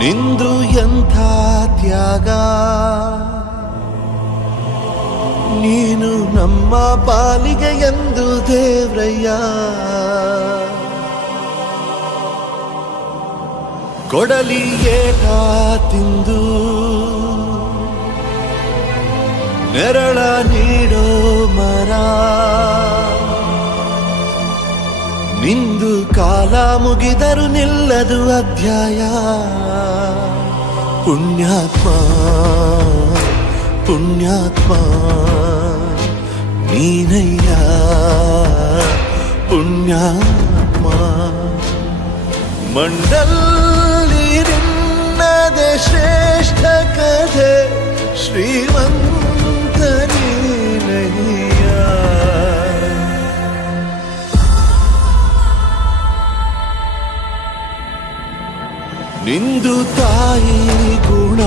ನಿಂದು ಎಂಥ ತ್ಯಾಗ, ನೀನು ನಮ್ಮ ಪಾಲಿಗೆ ಎಂದು ದೇವ್ರಯ್ಯ. ಕೊಡಲಿ ಏಟ ತಿಂದು ನೆರಳ ನೀಡೋ ಮರ, ನಿಂದು ಕಾಲ ಮುಗಿದರು ನಿಲ್ಲದು ಅಧ್ಯಾಯ. ಪುಣ್ಯಾತ್ಮ ಪುಣ್ಯಾತ್ಮ ನೀನಯ್ಯ ಪುಣ್ಯಾತ್ಮ. ಮಂಡಲ್ಲಿ ನಿನ್ನದೆ ಶ್ರೇಷ್ಠ ಕಥೆ, ಶ್ರೀಮಂತ ನೀನಯ್ಯ. ನಿಂದು ತಾಯಿ ಗುಣ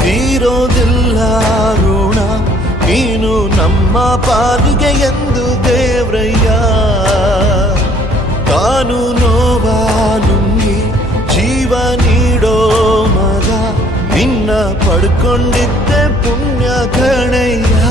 ತೀರೋದಿಲ್ಲ ಋಣ, ನೀನು ನಮ್ಮ ಪಾಲಿಗೆ ಎಂದು ದೇವ್ರಯ್ಯ. ತಾನು ನೋವಾ ನುಂಗಿ ಜೀವ ನೀಡೋ ಮಗ, ನಿನ್ನ ಪಡ್ಕೊಂಡಿದ್ದೆ ಪುಣ್ಯ ಕಣಯ್ಯ.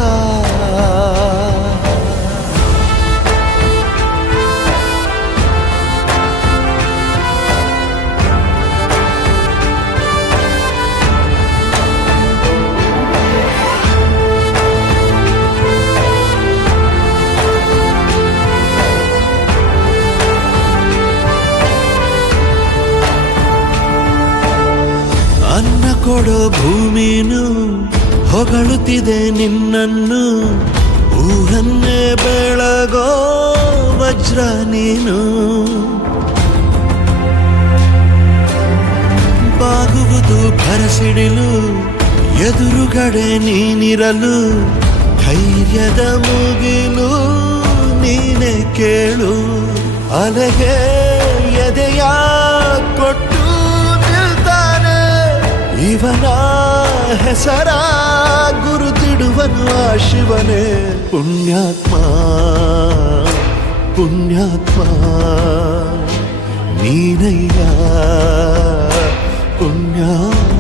ಅನ್ನ ಕೊಡೋ ಭೂಮಿನು ಹೊಗಳುತ್ತಿದೆ ನಿನ್ನನ್ನು, ಊರನ್ನೇ ಬೆಳಗೋ ವಜ್ರ ನೀನು. ಬಾಗುವುದು ಭರಸಿಡಿಲು ಎದುರುಗಡೆ ನೀನಿರಲು, ಧೈರ್ಯದ ಮುಗಿಲು ನೀನೆ ಕೇಳು. ಅಲೆಗೆ ಎದೆಯ ಕೊಟ್ಟು ಇವನ ಹೆಸರ ಗುರುತಿಡುವನು ಆ ಶಿವನೇ. ಪುಣ್ಯಾತ್ಮ ಪುಣ್ಯಾತ್ಮ ನೀನಯ್ಯ ಪುಣ್ಯಾತ್ಮ.